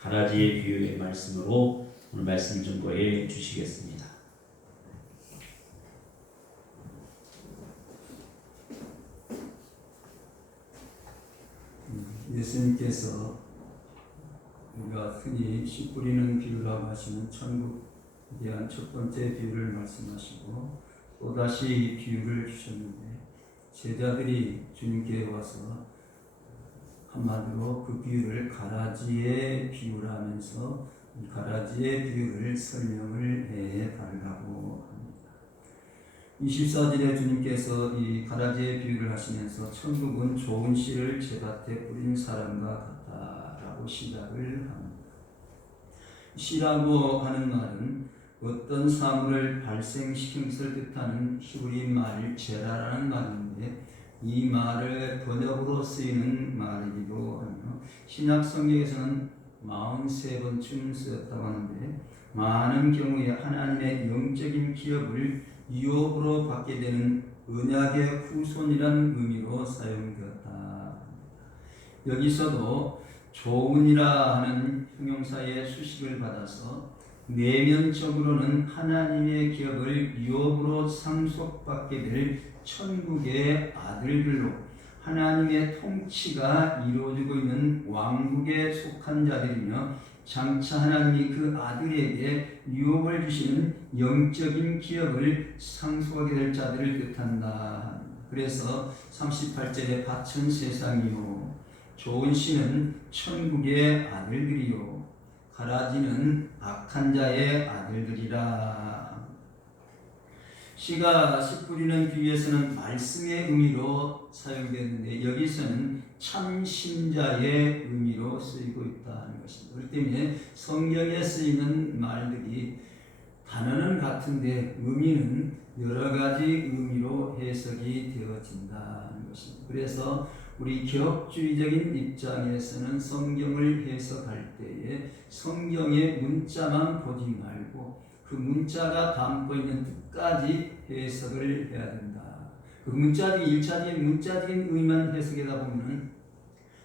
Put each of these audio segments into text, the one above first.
가라지의 비유의 말씀으로 오늘 말씀 증거해 주시겠습니다. 예수님께서 우리가 흔히 씨 뿌리는 비유라고 하시는 천국에 대한 첫 번째 비유를 말씀하시고 또다시 이 비유를 주셨는데 제자들이 주님께 와서 한마디로 그 비유를 가라지의 비유라면서 가라지의 비유를 설명을 해 달라고 합니다. 24절에 주님께서 이 가라지의 비유를 하시면서 천국은 좋은 씨를 제밭에 뿌린 사람과 같다라고 시작을 합니다. 씨라고 하는 말은 어떤 사물을 발생시킨 것을 뜻하는 히브리 말 제라라는 말인데 이 말을 번역으로 쓰이는 말이기도 하며 신약 성경에서는 43번쯤 쓰였다고 하는데 많은 경우에 하나님의 영적인 기업을 유업으로 받게 되는 언약의 후손이라는 의미로 사용되었다. 여기서도 좋은이라 하는 형용사의 수식을 받아서 내면적으로는 하나님의 기업을 유업으로 상속받게 될 천국의 아들들로 하나님의 통치가 이루어지고 있는 왕국에 속한 자들이며 장차 하나님이 그 아들에게 유업을 주시는 영적인 기업을 상속하게 될 자들을 뜻한다. 그래서 38절에 밭은 세상이요 좋은 씨는 천국의 아들들이요 가라지는 악한 자의 아들들이라. 씨가 씨 뿌리는 비유에서는 말씀의 의미로 사용되었는데 여기서는 참신자의 의미로 쓰이고 있다는 것입니다. 그렇기 때문에 성경에 쓰이는 말들이 단어는 같은데 의미는 여러 가지 의미로 해석이 되어진다는 것입니다. 그래서 우리 개혁주의적인 입장에서는 성경을 해석할 때에 성경의 문자만 보지 말고 그 문자가 담고 있는 뜻까지 해석을 해야 된다. 그 문자적인 의미만 해석하다 보면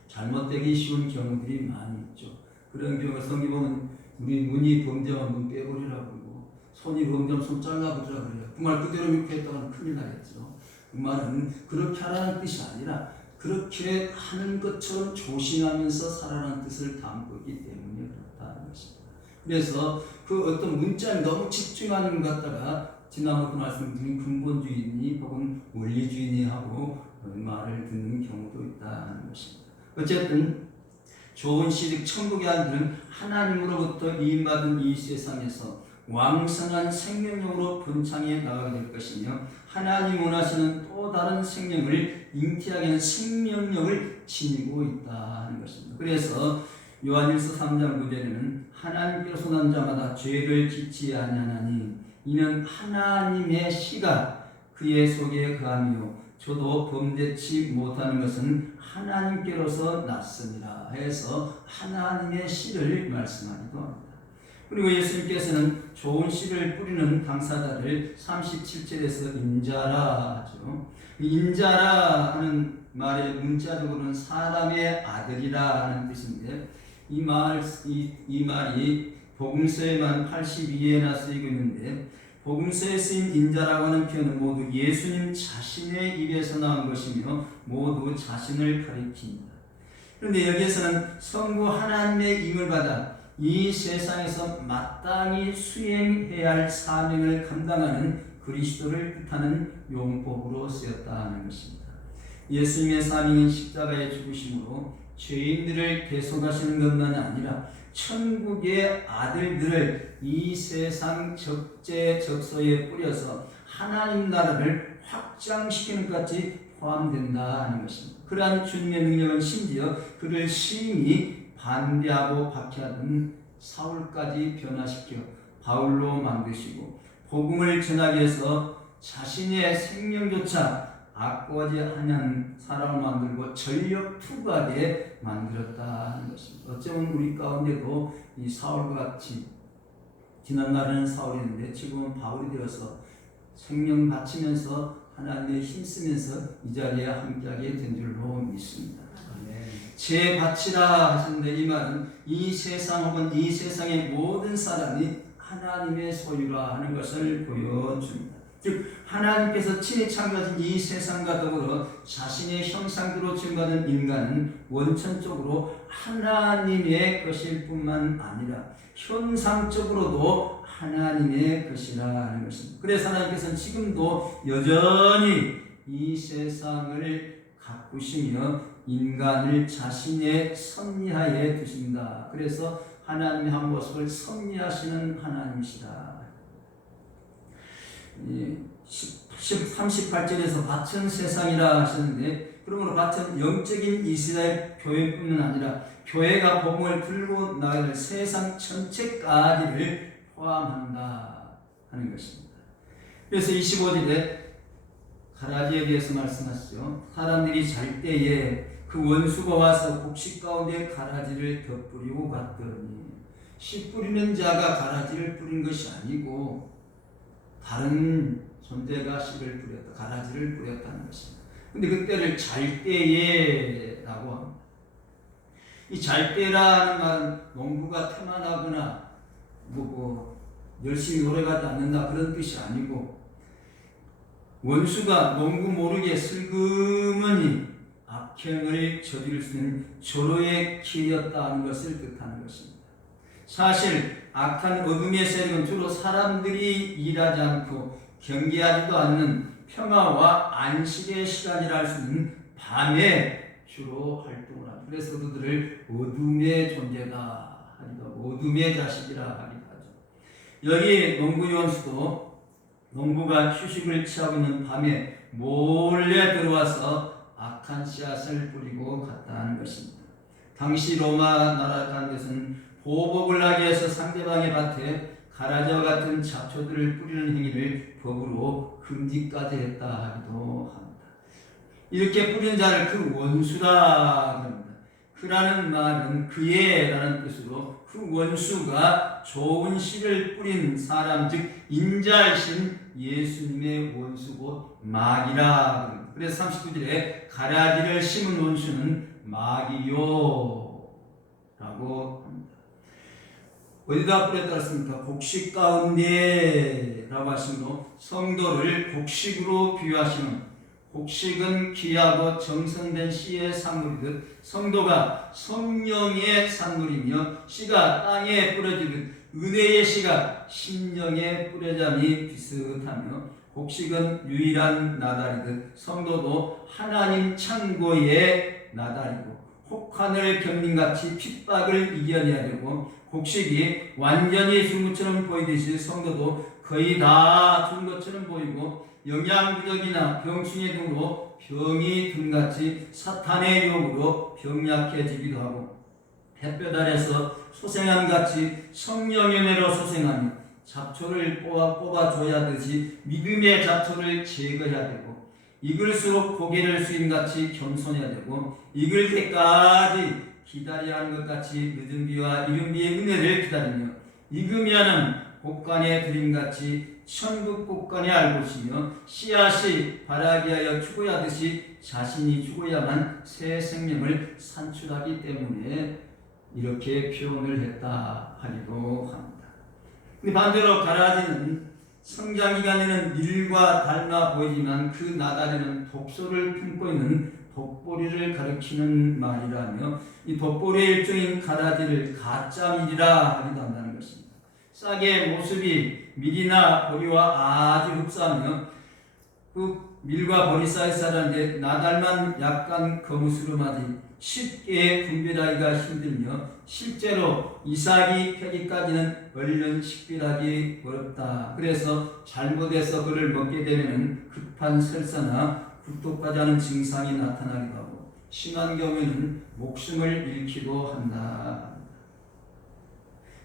잘못되기 쉬운 경우들이 많이 있죠. 그런 경우 성경 보면 우리 문이 범죄하면 문 빼버리라고 그러고 손이 범죄하면 손 잘라버리라고 그래요. 그 말 그대로 믿고 했다가는 큰일 나겠죠. 그 말은 그렇게 하라는 뜻이 아니라 그렇게 하는 것처럼 조심하면서 살아라는 뜻을 담고 있기 때문에 그렇다는 것입니다. 그래서 그 어떤 문자에 너무 집중하는 것 같다가 지난번에 말씀드린 근본주의니 혹은 원리주의니 하고 말을 듣는 경우도 있다는 것입니다. 어쨌든 좋은 씨, 천국의 아들은 하나님으로부터 이임받은 이 세상에서 왕성한 생명력으로 번창해 나가게 될 것이며 하나님 원하시는 또 다른 생명을 잉태하게 하는 생명력을 지니고 있다는 것입니다. 그래서 요한일서 3장 9절에는 하나님께서 난 자마다 죄를 짓지 아니하나니 이는 하나님의 씨가 그의 속에 거하며 저도 범죄치 못하는 것은 하나님께로서 났습니다 해서 하나님의 씨를 말씀하기도 합니다. 그리고 예수님께서는 좋은 씨를 뿌리는 당사자를 37절에서 인자라 하죠. 인자라 하는 말의 문자적으로는 사람의 아들이라 하는 뜻인데 이 말이 복음서에만 82회나 쓰이고 있는데 복음서에 쓰인 인자라고 하는 표현은 모두 예수님 자신의 입에서 나온 것이며 모두 자신을 가리킵니다. 그런데 여기에서는 성부 하나님의 임을 받아 이 세상에서 마땅히 수행해야 할 사명을 감당하는 그리스도를 뜻하는 용법으로 쓰였다는 것입니다. 예수님의 사명은 십자가의 죽으심으로 죄인들을 대속하시는 것만 아니라 천국의 아들들을 이 세상 적재적소에 뿌려서 하나님 나라를 확장시키는 것까지 포함된다는 것입니다. 그러한 주님의 능력은 심지어 그를 심히 반대하고 박해하던 사울까지 변화시켜 바울로 만드시고 복음을 전하기 위해서 자신의 생명조차 아까워하지 않은 사람을 만들고 전력 투구하게 만들었다는 것입니다. 어쩌면 우리 가운데도 이 사울과 같이 지난날에는 사울이었는데 지금은 바울이 되어서 생명 바치면서 하나님의 힘쓰면서 이 자리에 함께하게 된 줄로 믿습니다. 아멘. 제 밭이라 하셨는데 이 말은 이 세상 혹은 이 세상의 모든 사람이 하나님의 소유라 하는 것을 보여줍니다. 즉 하나님께서 친히 창조하신 이 세상과 더불어 자신의 형상대로 지음받은 인간은 원천적으로 하나님의 것일 뿐만 아니라 현상적으로도 하나님의 것이라 하는 것입니다. 그래서 하나님께서는 지금도 여전히 이 세상을 가꾸시며 인간을 자신의 섭리하에 두신다. 그래서 하나님의 한 모습을 섭리하시는 하나님이시다. 38절에서 밭은 세상이라 하셨는데 그러므로 밭은 영적인 이스라엘 교회뿐만 아니라 교회가 복음을 들고 나갈 세상 전체까지를 포함한다 하는 것입니다. 그래서 25절에 가라지에 대해서 말씀하시죠. 사람들이 잘 때에 그 원수가 와서 곡식 가운데 가라지를 덧뿌리고 갔더니 씨 뿌리는 자가 가라지를 뿌린 것이 아니고 다른 존재가 씨를 뿌렸다, 가라지를 뿌렸다는 것입니다. 근데 그때를 잘 때에라고 합니다. 이 잘 때라는 말은 농부가 태만하거나 열심히 노력하지 않는다 그런 뜻이 아니고 원수가 농구 모르게 슬그머니 악행을 저지를 수 있는 조로의 기회였다는 것을 뜻하는 것입니다. 사실 악한 어둠의 세력은 주로 사람들이 일하지 않고 경계하지도 않는 평화와 안식의 시간이라 할 수 있는 밤에 주로 활동을 합니다. 그래서 그들을 어둠의 존재다 하기도 하고 어둠의 자식이라 하기도 하죠. 여기 농부 원수도 농부가 휴식을 취하고 있는 밤에 몰래 들어와서 악한 씨앗을 뿌리고 갔다는 것입니다. 당시 로마 나라 가운데서는 보복을 하기 위해서 상대방의 밭에 가라지와 같은 잡초들을 뿌리는 행위를 법으로 금지까지 했다 하기도 합니다. 이렇게 뿌린 자를 그 원수라 합니다. 그라는 말은 그의 라는 뜻으로 그 원수가 좋은 씨를 뿌린 사람 즉 인자이신 예수님의 원수고 마귀라 합니다. 그래서 39절에 가라지를 심은 원수는 마귀요 라고 합니다. 어디다 뿌렸다 했습니까? 곡식 가운데 라고 하시므로 성도를 곡식으로 비유하시는 곡식은 귀하고 정성된 씨의 산물이듯 성도가 성령의 산물이며 씨가 땅에 뿌려지듯 은혜의 씨가 심령에 뿌려짐이 비슷하며 곡식은 유일한 나달이듯 성도도 하나님 창고의 나달이고 혹한을 겪는같이 핍박을 이겨내야 되고 곡식이 완전히 죽은 것처럼 보이듯이 성도도 거의 다 죽은 것처럼 보이고 영양부족이나 병충해 등으로 병이 든같이 사탄의 유혹으로 병약해지기도 하고 햇볕 아래서 소생함같이 성령의 은혜로 소생하며 잡초를 뽑아줘야 하듯이 믿음의 잡초를 제거해야 되고 익을수록 고개를 숙임같이 겸손해야 되고 익을 때까지 기다려야 하는 것 같이 늦은 비와 이른 비의 은혜를 기다리며 익으면은 곡간의 드림같이 천국 곡간에 알고시며 씨앗이 바라기 하여 죽어야하듯이 자신이 죽어야만 새 생명을 산출하기 때문에 이렇게 표현을 했다 하기도 합니다. 근데 반대로 가라지는 성장기간에는 밀과 닮아 보이지만 그 나달에는 독소를 품고 있는 독보리를 가리키는 말이라며 이 독보리의 일종인 가라지를 가짜 밀이라 하기도 한다는 것입니다. 싹의 모습이 밀이나 보리와 아주 흡사하며 그 밀과 보리 사이에 자라는데 나달만 약간 거무스름하지 쉽게 분별하기가 힘들며 실제로 이삭이 펴기까지는 얼른 식별하기 어렵다. 그래서 잘못해서 그를 먹게 되면 급한 설사나 굴뚝하지 않은 증상이 나타나기도 하고 심한 경우에는 목숨을 잃기도 한다.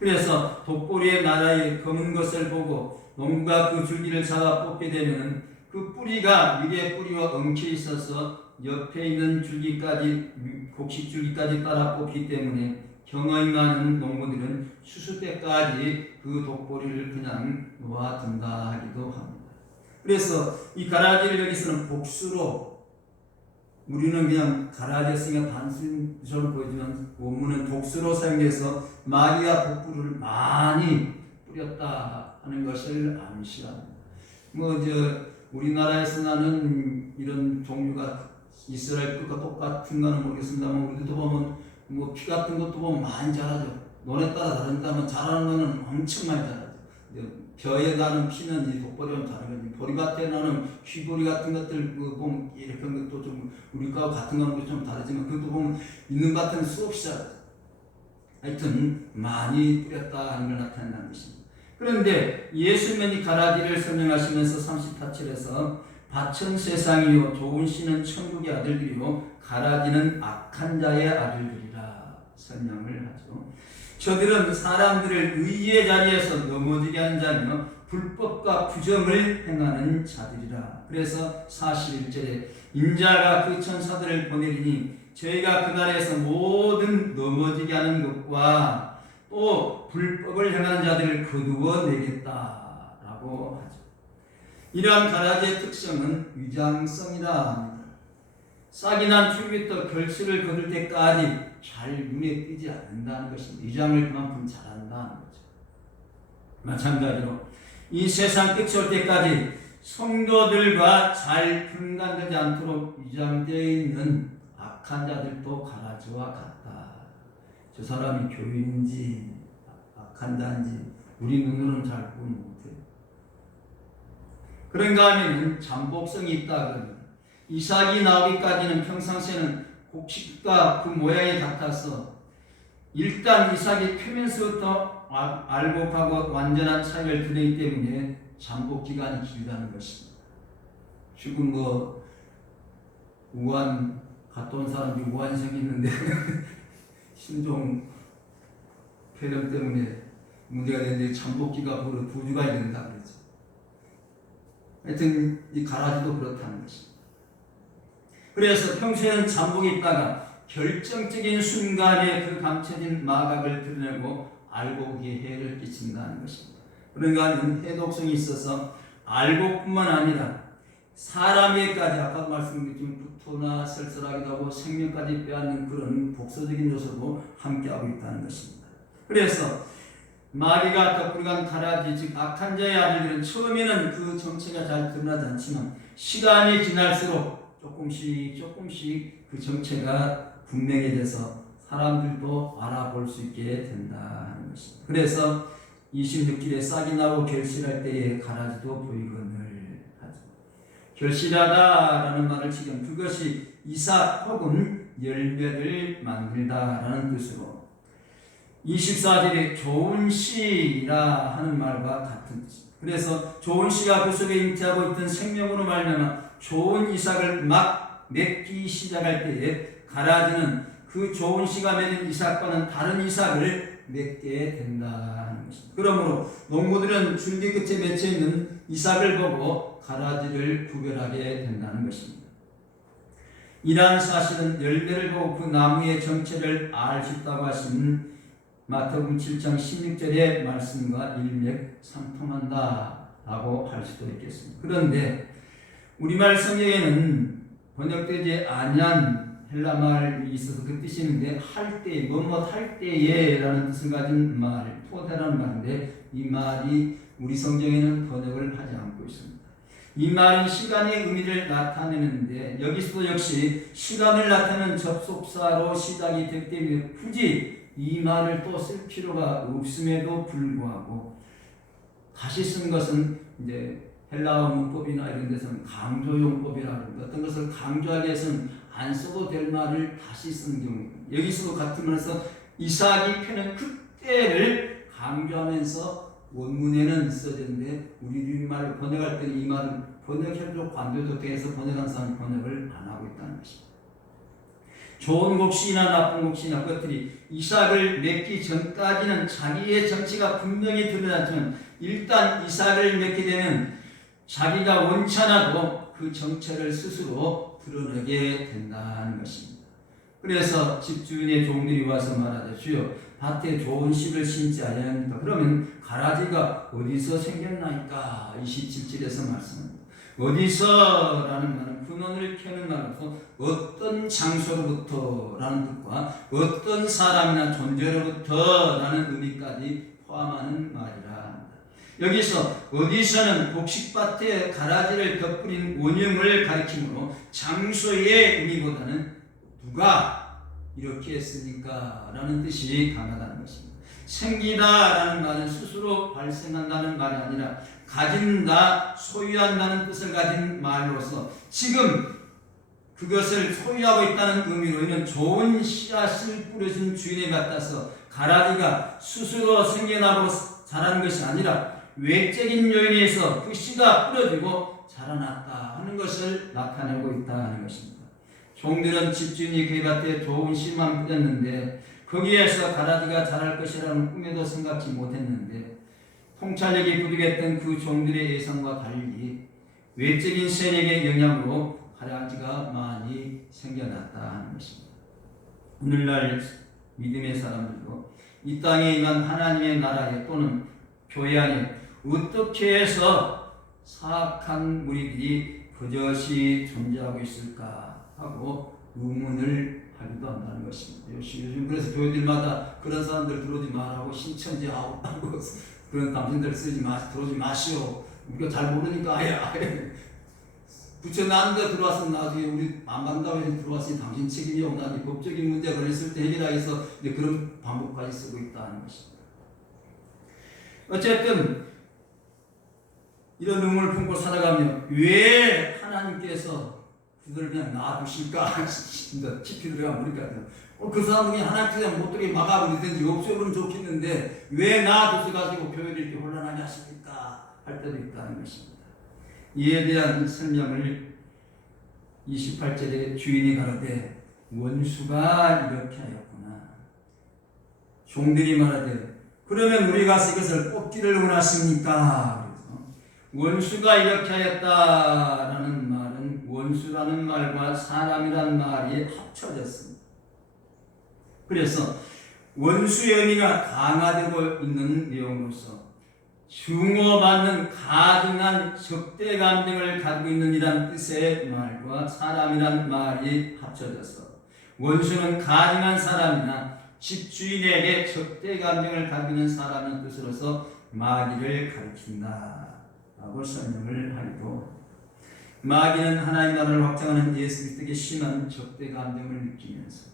그래서 독보리의 나라의 검은 것을 보고 농부가 그 줄기를 잡아 뽑게 되면 그 뿌리가 밀의 뿌리와 엉켜 있어서 옆에 있는 줄기까지 곡식 줄기까지 따라 뽑기 때문에 경험이 많은 농부들은 추수 때까지 그 독보리를 그냥 놓아둔다 하기도 합니다. 그래서 이 가라지를 여기서는 복수로 우리는 그냥 가라졌으니까 단순처럼 보이지만 원문은 독수로 사용해서 마귀가 독불을 많이 뿌렸다 하는 것을 암시합니다. 우리나라에서 나는 이런 종류가 이스라엘 것과 똑같은 거는 모르겠습니다만 우리도 보면 피 같은 것도 보면 많이 자라죠. 논에 따라 다른다면 자라는 거는 엄청 많이 자라죠. 벼에 나는 피는 이 독보리와 다르거든요. 보리밭에 나는 휘보리 같은 것들 보면 이렇게 한 것도 좀 우리과 같은 거는 좀 다르지만 그것도 보면 있는 밭은 수없이 자라죠. 하여튼 많이 뿌렸다 하는 걸 나타낸다는 것입니다. 그런데 예수님이 가라지를 설명하시면서 38절에서 밭은 세상이요 좋은 씨는 천국의 아들들이요 가라지는 악한 자의 아들들이라 설명을 하죠. 저들은 사람들을 의의 자리에서 넘어지게 하는 자며 불법과 부정을 행하는 자들이라. 그래서 41절에 인자가 그 천사들을 보내리니 저희가 그날에서 모든 넘어지게 하는 것과 또 불법을 행하는 자들을 거두어 내겠다라고 하죠. 이러한 가라지의 특성은 위장성이다. 싹이 난 풀부터 결실을 거둘 때까지 잘 눈에 띄지 않는다는 것입니다. 위장을 그만큼 잘한다는 거죠. 마찬가지로 이 세상 끝이 올 때까지 성도들과 잘 분간되지 않도록 위장되어 있는 악한 자들도 가라지와 같다. 저 사람이 교인인지 악한 자인지 우리 눈으로는 잘 보지 못해요. 그런가 하면 잠복성이 있다 그러면 이삭이 나오기까지는 평상시에는 곡식과 그 모양이 같아서 일단 이삭이 표면서부터 알곡하고 완전한 차이를 드러내기 때문에 잠복 기간이 길다는 것입니다. 지금 우한 갔다 온 사람이 우한성이 있는데 신종 폐렴 때문에 문제가 되는데 잠복기가 벌써 2주가 된다 그랬죠. 하여튼 이 가라지도 그렇다는 것입니다. 그래서 평소에는 잠복이 있다가 결정적인 순간에 그 감춰진 마각을 드러내고 알곡에 해를 끼친다는 것입니다. 그러니까 해독성이 있어서 알곡뿐만 아니라 사람에게까지 아까 말씀드린 구토나 설설하기도 하고 생명까지 빼앗는 그런 독소적인 요소도 함께하고 있다는 것입니다. 그래서 마귀가 덕불간 가라지 즉 악한 자의 아들들은 처음에는 그 정체가 잘 드러나지 않지만 시간이 지날수록 조금씩 그 정체가 분명해져서 사람들도 알아볼 수 있게 된다는 것입니다. 그래서 26길에 싹이 나고 결실할 때에 가라지도 보이거늘 하죠. 결실하다라는 말을 지금 그것이 이삭 혹은 열매를 만들다라는 뜻으로 24절에 좋은 씨라 하는 말과 같은 뜻입니다. 그래서 좋은 씨가 그 속에 잉태하고 있던 생명으로 말미암아 좋은 이삭을 막 맺기 시작할 때에 가라지는 그 좋은 씨가 맺은 이삭과는 다른 이삭을 맺게 된다는 것입니다. 그러므로 농부들은 줄기 끝에 맺혀 있는 이삭을 보고 가라지를 구별하게 된다는 것입니다. 이러한 사실은 열매를 보고 그 나무의 정체를 알 수 있다고 하신 마태복음 7장 16절의 말씀과 일맥상통한다라고 할 수도 있겠습니다. 그런데 우리말 성경에는 번역되지 아니한 헬라말이 있어서 그 뜻이 있는데 할 때, 뭐뭐 할 때에 라는 뜻을 가진 말, 토대라는 말인데 이 말이 우리 성경에는 번역을 하지 않고 있습니다. 이 말은 시간의 의미를 나타내는데 여기서도 역시 시간을 나타내는 접속사로 시작이 되기 때문에 굳이 이 말을 또 쓸 필요가 없음에도 불구하고 다시 쓴 것은 이제 헬라어 문법이나 이런 데서는 강조용법이라고 합니다. 어떤 것을 강조하기 위해서는 안 써도 될 말을 다시 쓴 경우 여기서도 같은 면에서 이삭이 펴는 그때를 강조하면서 원문에는 써졌는데 우리 말을 번역할 때는 이 말은 번역해도 관조도 돼서 번역한 사람이 번역을 안 하고 있다는 것입니다. 좋은 곡식이나 나쁜 곡식이나 것들이 이삭을 맺기 전까지는 자기의 정체가 분명히 드러났지만 일단 이삭을 맺게 되면 자기가 원치 않아도 그 정체를 스스로 드러내게 된다는 것입니다. 그래서 집주인의 종들이 와서 말하되 주여 밭에 좋은 씨를 심지 아니하니까 그러면 가라지가 어디서 생겼나이까 27절에서 말씀합니다. 어디서라는 말은 근원을 캐는 말로서 어떤 장소로부터라는 뜻과 어떤 사람이나 존재로부터라는 의미까지 포함하는 말이라 합니다. 여기서 어디서는 곡식밭에 가라지를 덧뿌린 원형을 가리키므로 장소의 의미보다는 누가 이렇게 했으니까 라는 뜻이 강하다는 것입니다. 생기다라는 말은 스스로 발생한다는 말이 아니라 가진다, 소유한다는 뜻을 가진 말로서 지금 그것을 소유하고 있다는 의미로 이는 좋은 씨앗을 뿌려준 주인에 같아서 가라지가 스스로 생겨나고 자라는 것이 아니라 외적인 요인에 의해서 그 씨가 뿌려지고 자라났다 하는 것을 나타내고 있다 하는 것입니다. 종들은 집주인이 그의 밭에 좋은 씨만 뿌렸는데 거기에서 가라지가 자랄 것이라는 꿈에도 생각지 못했는데 통찰력이 부족했던 그 종들의 예상과 달리 외적인 세력의 영향으로 가라지가 많이 생겨났다 하는 것입니다. 오늘날 믿음의 사람들도 이 땅에 임한 하나님의 나라에 또는 교회 안에 어떻게 해서 사악한 무리들이 그것이 존재하고 있을까 하고 의문을 하기도 한다는 것입니다. 요즘 그래서 교회들마다 그런 사람들 들어오지 말라고 신천지 아웃하고 그런 당신들 들어오지 마시오. 우리가 잘 모르니까 아예 붙여놨는데 들어왔으면 나중에 우리 안 간다고 해서 들어왔으니 당신 책임이요. 나중에 법적인 문제가 걸렸을 때 해결하기 위해서 이제 그런 방법까지 쓰고 있다는 것입니다. 어쨌든 이런 의문을 품고 살아가며 왜 하나님께서 그들을 그냥 놔두실까? 진짜 깊이 들어가 보니까 그 사람들이 하나님께서 어떻게 막아버리든지 없애버리면 좋겠는데 왜 놔두셔가지고 교회를 이렇게 혼란하게 하십니까? 할 때도 있다는 것입니다. 이에 대한 설명을 28절에 주인이 가로되 원수가 이렇게 하였구나. 종들이 말하되 그러면 우리 가서 이것을 뽑기를 원하십니까? 원수가 이렇게 하였다라는 말은 원수라는 말과 사람이라는 말이 합쳐졌습니다. 그래서 원수의 의미가 강화되고 있는 내용으로서 증오받는 가증한 적대 감정을 가지고 있는 이란 뜻의 말과 사람이란 말이 합쳐져서 원수는 가증한 사람이나 집주인에게 적대 감정을 가지고 있는 사람의 뜻으로서 마귀를 가리킨다 라고 설명을 하기도 마귀는 하나님 나라를 확장하는 예수 그리스도에게 심한 적대 감정을 느끼면서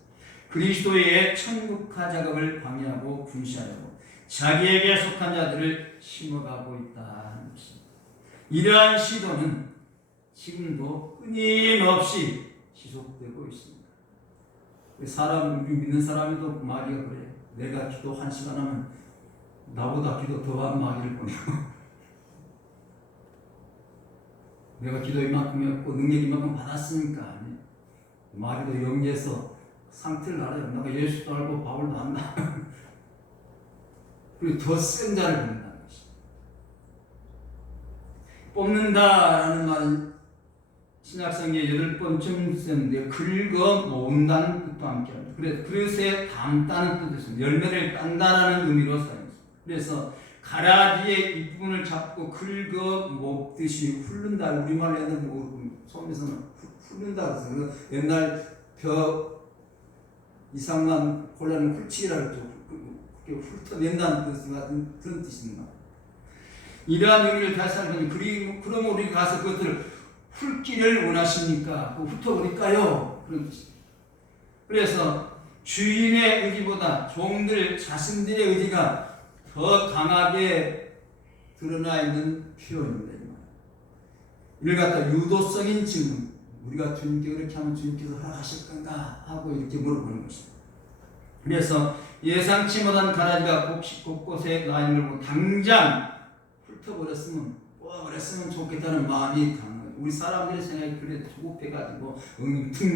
그리스도의 천국화 작업을 방해하고 군시하려고 자기에게 속한 자들을 심어가고 있다 하는 것입니다. 이러한 시도는 지금도 끊임없이 지속되고 있습니다. 믿는 사람이도 마귀가 그래. 내가 기도 1시간 하면 나보다 기도 더한 마귀를 보내고 내가 기도 이만큼 했고 능력 이만큼 받았으니까 마귀도 영리해서 상태를 알아요. 내가 예수도 알고 바울도 안다. 그리고 더 센 자를 뽑는다는 것입니다. 뽑는다라는 말은 신약성경에 8번쯤 쓰는데 긁어 모은다는 뜻도 함께 합니다. 그래서 그릇에 담다는 뜻도 있습니다. 열매를 딴다라는 의미로 사용했습니다. 그래서 가라지의 윗부분을 잡고 긁어 먹듯이 훑는다. 우리말로 하는 소문에서는 훑는다. 그래서 옛날 벼 이상만 곤란은 훑치기라 그러죠. 훑어낸다는 뜻 같은 그런 뜻입니다. 이러한 의미를 다시 하면 그럼 우리 가서 그것을 훑기를 원하십니까? 훑어버릴까요? 그런 뜻입니다. 그래서 주인의 의지보다 종들 자신들의 의지가 더 강하게 드러나 있는 표현입니다. 이를 갖다 유도성인 질문, 우리가 주님께 그렇게 하면 주님께서 허락하실 건가? 하고 이렇게 물어보는 것입니다. 그래서 예상치 못한 가라지가 곳곳에 나 있는 걸 보고 당장 훑어버렸으면 뽑아버렸으면 좋겠다는 마음이 강해요. 우리 사람들의 생각이 그래 조급해가지고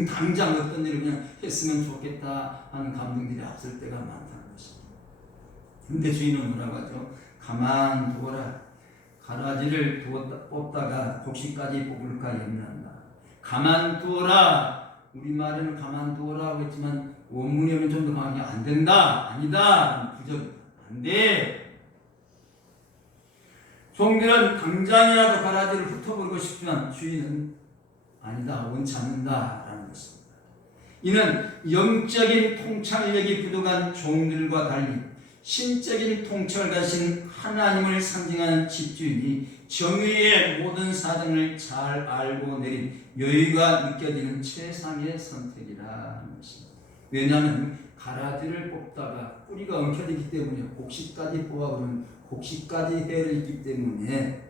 당장 어떤 일을 그냥 했으면 좋겠다 하는 감정들이 앞설 때가 많다는 것입니다. 근데 주인은 뭐라고 하죠? 가만두어라. 가라지를 뽑다가 곡식까지 뽑을까 염려한다. 가만두어라. 우리말에는 가만두어라고 했지만 원문에 오면 좀 더 강하게 안 된다. 아니다. 부정. 안 돼. 종들은 당장이라도 가라지를 훑어보고 싶지만 주인은 아니다, 원치 않는다라는 것입니다. 이는 영적인 통찰력이 부족한 종들과 달리 신적인 통찰을 가진 하나님을 상징하는 집주인이 정의의 모든 사정을 잘 알고 내린 여유가 느껴지는 최상의 선택이라 하는 것입니다. 왜냐하면 가라지를 뽑다가 뿌리가 엉켜지기 때문에 곡식까지 뽑아보면 곡식까지 해를 있기 때문에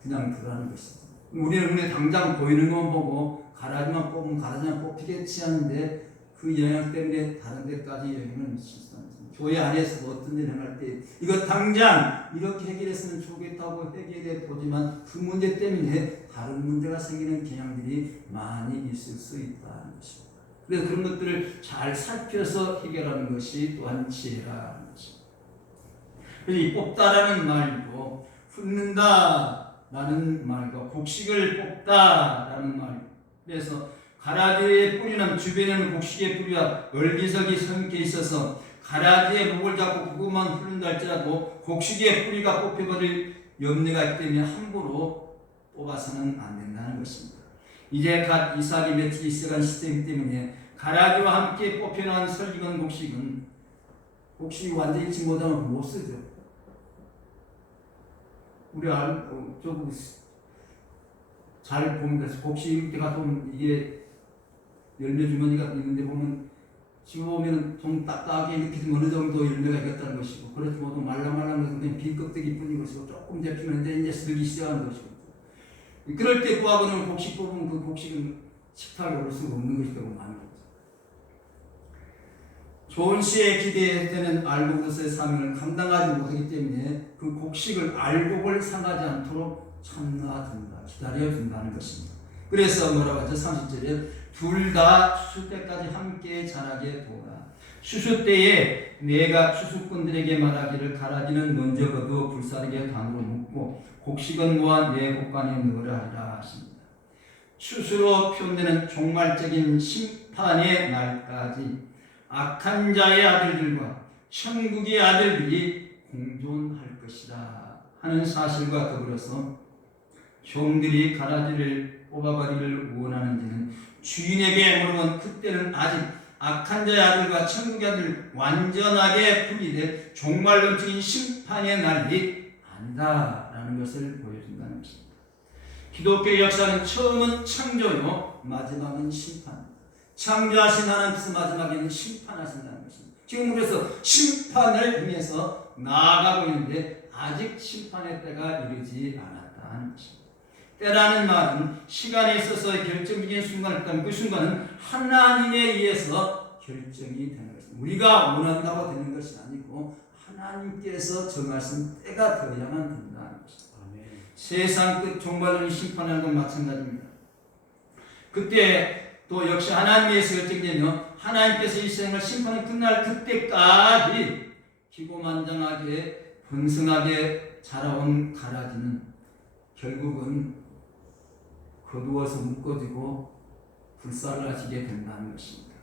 그냥 두라는 것입니다. 우리는 눈에 당장 보이는 것 보고 가라지만 뽑으면 가라지만 뽑히겠지 하는데 그 영향 때문에 다른 데까지 영향을 미치지 않습니다. 교회 안에서 어떤 일을 행할 때 이거 당장 이렇게 해결했으면 좋겠다고 해결해 보지만 그 문제 때문에 다른 문제가 생기는 경향들이 많이 있을 수 있다는 것입니다. 그래서 그런 것들을 잘 살펴서 해결하는 것이 또한 지혜라는 것입니다. 그래서 이 뽑다라는 말도 훑는다라는 말과 곡식을 뽑다라는 말, 그래서 가라지의 뿌리는 주변에는 곡식의 뿌리와 얼기석이 섞여 있어서 가라지의 목을 잡고 그것만 훑는다 할지라도 곡식의 뿌리가 뽑혀버릴 염려가 있기 때문에 함부로 뽑아서는 안 된다는 것입니다. 이제 갓 이삭이 맺히기 시작한 시대이기 때문에 가라지와 함께 뽑혀나온 설익은 곡식이 완전히 익지 못하면 못 쓰죠. 우리 조금 잘 보면 돼서 곡식 이렇게 가보면 이게 열매 주머니가 있는데 보면 집어보면 좀 딱딱하게 이렇게 좀 어느 정도 열매가 있었다는 것이고, 그렇지 못하면 말랑말랑 해서 그냥 빈껍데기 뿐인 것이고, 조금 데피면 이제 슬기 시작하는 것이고, 그럴 때 구하고는 곡식 뽑으면 그 곡식은 식탁에 오를 수가 없는 것이 되고 많은 거죠. 좋은 시에 기대되는 알곡으로서의 사명을 감당하지 못하기 때문에 그 곡식을 알곡을 상하지 않도록 참나둔다, 기다려준다는 것입니다. 그래서 뭐라고 하죠? 30절에 둘 다 추수 때까지 함께 자라게 도라. 추수 때에 내가 추수꾼들에게 말하기를 가라지는 먼저 거두어 불사르게 강으로 묻고 곡식은 모아 내 곡간에 넣으라 하리라 하십니다. 추수로 표현되는 종말적인 심판의 날까지 악한 자의 아들들과 천국의 아들들이 공존할 것이다 하는 사실과 더불어서 종들이 가라지를 뽑아버리를 원하는지는 주인에게 물으면 그때는 아직 악한 자의 아들과 천국의 아들 완전하게 분리될 종말론적인 심판의 날이 아니다라는 것을 보여준다는 것입니다. 기독교의 역사는 처음은 창조요, 마지막은 심판입니다. 창조하신 하나님께서 마지막에는 심판하신다는 것입니다. 지금 그래서 심판을 향해서 나아가고 있는데 아직 심판의 때가 이르지 않았다는 것입니다. 때라는 말은 시간에 있어서 결정적인 순간을 있다면 그 순간은 하나님에 의해서 결정이 되는 것입니다. 우리가 원한다고 되는 것이 아니고 하나님께서 정하신 때가 되어야만 된다는 것입니다. 아멘. 세상 끝 종말론이 심판하는 건 마찬가지입니다. 그때 또 역시 하나님에 의해서 결정되며 하나님께서 이 세상을 심판이 끝날 그때까지 기고만장하게 번성하게 자라온 가라지는 결국은 거두어서 묶어지고 불살라지게 된다는 것입니다.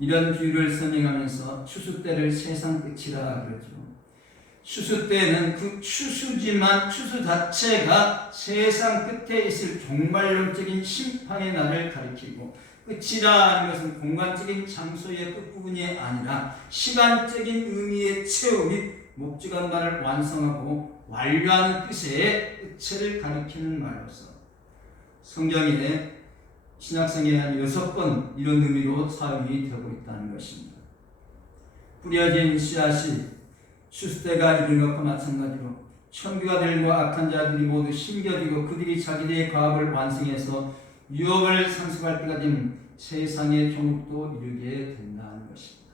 이런 비유를 설명하면서 추수 때를 세상 끝이라 그러죠. 추수 때는 그 추수지만 추수 자체가 세상 끝에 있을 종말론적인 심판의 날을 가리키고, 끝이라는 것은 공간적인 장소의 끝부분이 아니라 시간적인 의미의 채움이 목적한 바를 완성하고 완료하는 뜻의 끝을 가리키는 말로서 성경에 신약성에 한 6번 이런 의미로 사용이 되고 있다는 것입니다. 뿌려진 씨앗이 추수 때가 이른 것과 마찬가지로 천국 아들과 악한 자들이 모두 심겨지고 그들이 자기들의 과업을 완성해서 유업을 상속할 때까지는 세상의 종국도 이르게 된다는 것입니다.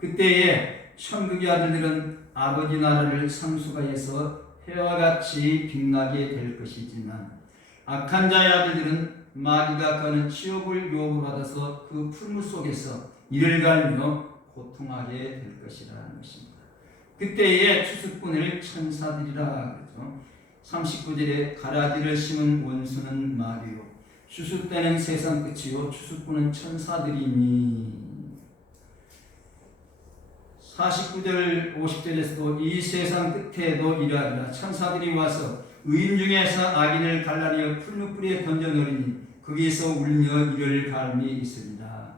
그때에 천국의 아들들은 아버지 나라를 상속하여서 해와 같이 빛나게 될 것이지만 악한 자의 아들들은 마귀가 가는 지옥을 유업으로 받아서 그 풀무 속에서 이를 갈며 고통하게 될 것이라는 것입니다. 그때의 추수꾼을 천사들이라 그러죠. 39절에 가라지를 심은 원수는 마귀요 추수 때는 세상 끝이요 추수꾼은 천사들이니. 49절 50절에서도 이 세상 끝에도 이러하리라. 천사들이 와서 의인 중에서 악인을 갈라내어 풀무불에 던져넣으리니 거기서 울며 이를 갈미 있으리라.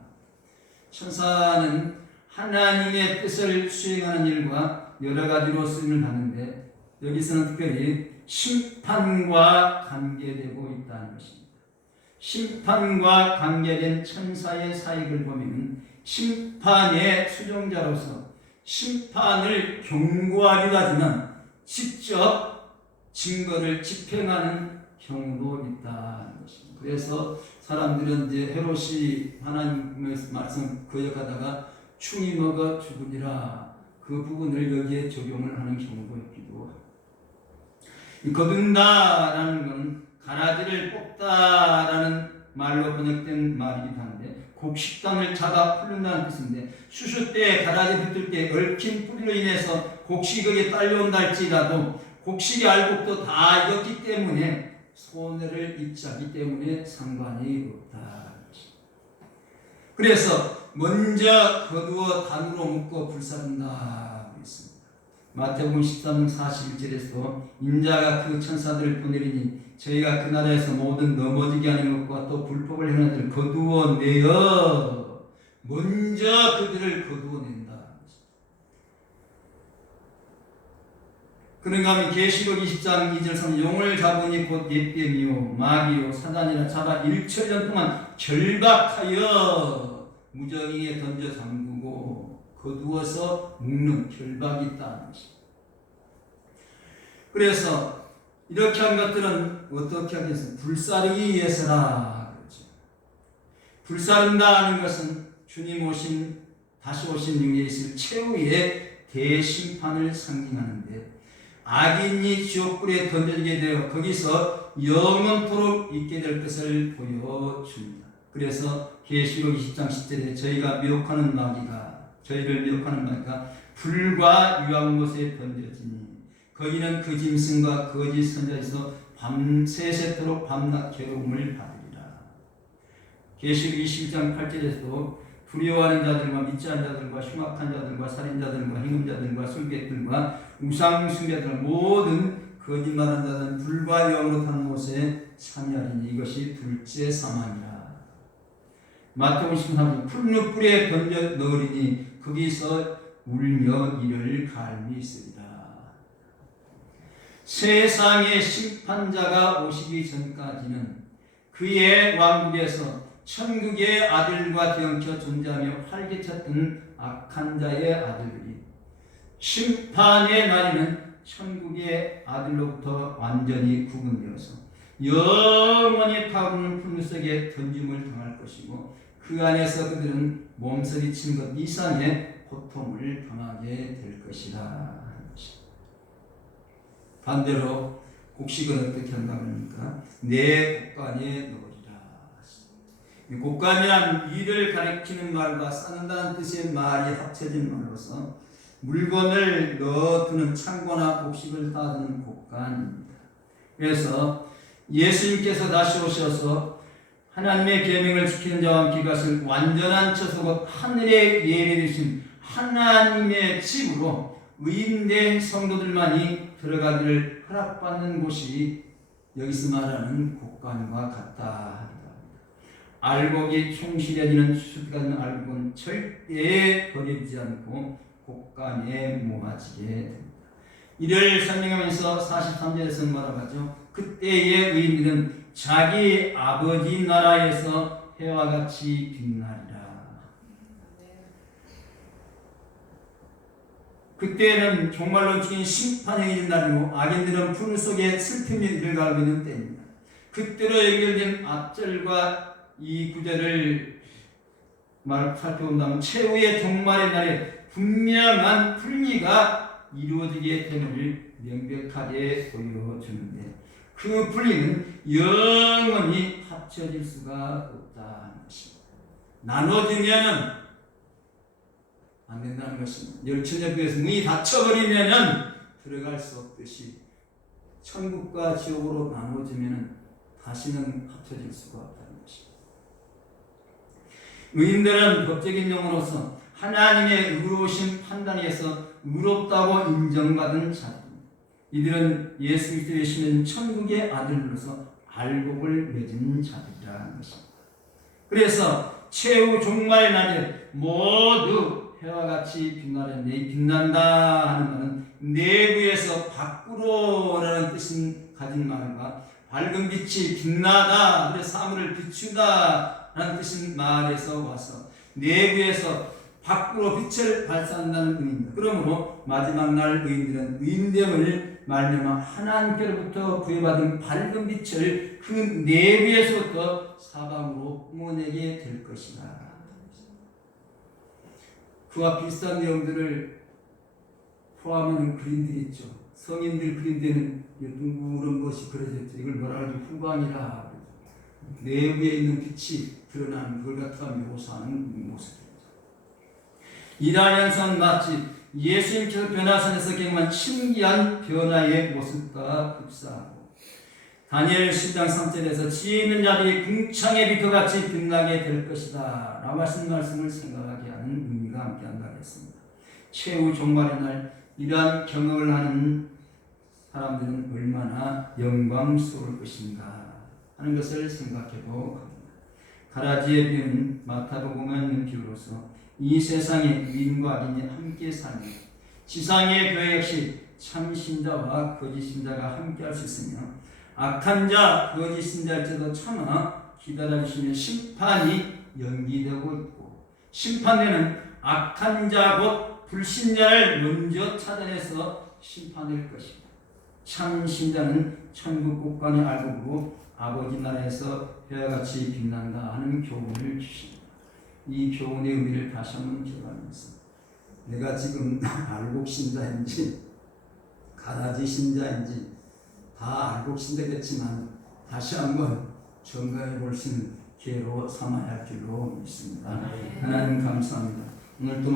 천사는 하나님의 뜻을 수행하는 일과 여러 가지로 쓰임을 받는데 여기서는 특별히 심판과 관계되고 있다는 것입니다. 심판과 관계된 천사의 사역을 보면 심판의 수종자로서 심판을 경고하려 하지만 직접 증거를 집행하는 경우도 있다는 것입니다. 그래서 사람들은 이제 헤롯이 하나님의 말씀 거역하다가 충이 먹어 죽으리라, 그 부분을 여기에 적용을 하는 경우도 있기도 합니다. 거둔다라는 것은 가라지를 뽑다라는 말로 번역된 말이기도 한데 곡식단을 잡아 풀른다는 뜻인데 수수 때 가라지 붙을 때 얽힌 뿌리로 인해서 곡식이 거기에 딸려온다 할지라도 곡식의 알곡도 다 익었기 때문에 손해를 입지 않기 때문에 상관이 없다. 그래서 먼저 거두어 단으로 묶어 불사른다 했습니다. 마태복음 13장 41절에서 인자가 그 천사들을 보내리니 저희가 그 나라에서 모든 넘어지게 하는 것과 또 불법을 행하는 자를 거두어 내어 먼저 그들을 거두어 낸다. 그런가 하면 계시록 20장 2절 3절 용을 잡으니 곧 옛뱀이요 마귀요 사단이라 잡아 1천년 동안 결박하여 무정이에 던져 잠그고 거두어서 묶는 결박이 있다는 것입니다. 그래서 이렇게 한 것들은 어떻게 하겠습니까? 불사르기 위해서라 그렇죠. 불사른다는 것은 주님 오신 다시 오신 중에 있을 최후의 대심판을 상징하는데 악인이 지옥불에 던져지게 되어 거기서 영원토록 있게 될 것을 보여줍니다. 그래서 계시록 20장 10절에 저희를 미혹하는 마귀가 불과 유황 못에 던져지니 거기는 그 짐승과 거짓 선자에서 밤새새도록 밤낮 괴로움을 받으리라. 계시록 21장 8절에서도 두려워하는 자들과 믿지 않는 자들과 흉악한 자들과 살인자들과 행음자들과 술객들과 우상숭배들 모든 거짓말하는 자들은 불과 영으로 탄 못에 참여하리니 이것이 둘째 사망이라. 마태복음 13장 풀무불에 던져 넣으리니 거기서 울며 이를 갈미 있으리라. 세상의 심판자가 오시기 전까지는 그의 왕국에서 천국의 아들과 뒤엉켜 존재하며 활개쳤던 악한 자의 아들들이 심판의 날에는 천국의 아들로부터 완전히 구분되어서 영원히 타오르는 풀무속에 던짐을 당할 것이고 그 안에서 그들은 몸서리치는 것 이상의 고통을 당하게 될 것이라. 반대로 곡식은 어떻게 한다고 합니까? 내 곡간에 넣으리라. 곡간이란 일을 가리키는 말과 쌓는다는 뜻의 말이 합쳐진 말로서 물건을 넣어두는 창고나 곡식을 쌓아두는 곡간입니다. 그래서 예수님께서 다시 오셔서 하나님의 계명을 지키는 자와 함께 그것을 완전한 처소고 하늘에 예배되신 하나님의 집으로 의인된 성도들만이 들어가기를 허락받는 곳이 여기서 말하는 곡간과 같다. 알곡이 충실해지는 수수께끼는 알곡은 절대 버리지 않고 곡간에 모아지게 됩니다. 이를 설명하면서 43절에서 뭐라고 하죠? 그때의 의인들은 자기 아버지 나라에서 해와 같이 빛나리라. 그때는 정말로 주인 심판이 있는 날이고 악인들은 푸른 속에 슬픔이 이르가고 있는 때입니다. 그때로 연결된 앞절과 이 구절을 살펴본다면 최후의 종말의 날에 분명한 분리가 이루어지게 됨을 명백하게 보여주는데 그 분리는 영원히 합쳐질 수가 없다는 것입니다. 나눠지면은 안 된다는 것입니다. 열천의 부에서 문이 닫혀버리면은 들어갈 수 없듯이 천국과 지옥으로 나눠지면은 다시는 합쳐질 수가 없다는 것입니다. 의인들은 법적인 용어로서 하나님의 의로우신 판단에 의해서 의롭다고 인정받은 자들. 이들은 예수 그리스도의 되시는 천국의 아들로서 알곡을 맺은 자들이라는 것입니다. 그래서 최후 종말의 날에 모두 해와 같이 빛난다 하는 말은 내부에서 밖으로라는 뜻을 가진 말과 밝은 빛이 빛나다, 그래서 사물을 비추다 라는 뜻인 말에서 와서 내부에서 밖으로 빛을 발산한다는 의미입니다. 그러므로 마지막 날 의인들은 의인됨을 말미암아 하나님께로부터 부여받은 밝은 빛을 그 내부에서부터 사방으로 뿜어내게 될 것이다. 그와 비슷한 내용들을 포함하는 그림들이 있죠. 성인들 그림들은 둥그런 것이 그려졌죠. 이걸 뭐라 그러죠? 후광이라. 내부에 있는 빛이 드러나는 그걸 갖다가 묘사하는 모습입니다. 이러한 현상 마치 예수님께서 변화산에서 경험한 신기한 변화의 모습과 흡사하고 다니엘 10장 3절에서 지혜 있는 자들이 궁창의 빛과 같이 빛나게 될 것이다 라고 하신 말씀을 생각하게 하는 의미가 함께한다고 했습니다. 최후 종말의 날 이러한 경험을 하는 사람들은 얼마나 영광스러울 것인가 하는 것을 생각해보고 합니다. 가라지의 비유는 마태복음에 있는 비유로서 이 세상에 의인과 악인이 함께 사는 지상의 교회 역시 참 신자와 거짓 신자가 함께 할 수 있으며 악한 자, 거짓 신자일지도 참아 기다려주시며 심판이 연기되고 있고 심판되는 악한 자 곧 불신자를 먼저 찾아내서 심판할 것이고 참 신자는 천국 국간의 알곡으로 아버지 나라에서 해와같이 빛난다 하는 교훈을 주십니다. 이 교훈의 의미를 다시 한번 기억하면서 내가 지금 알곡 신자인지 가라지 신자인지 다 알곡 신자겠지만 다시 한번 점검해 볼 수 있는 기회로 삼아야 할 줄로 믿습니다. 하나님 감사합니다. 오늘 또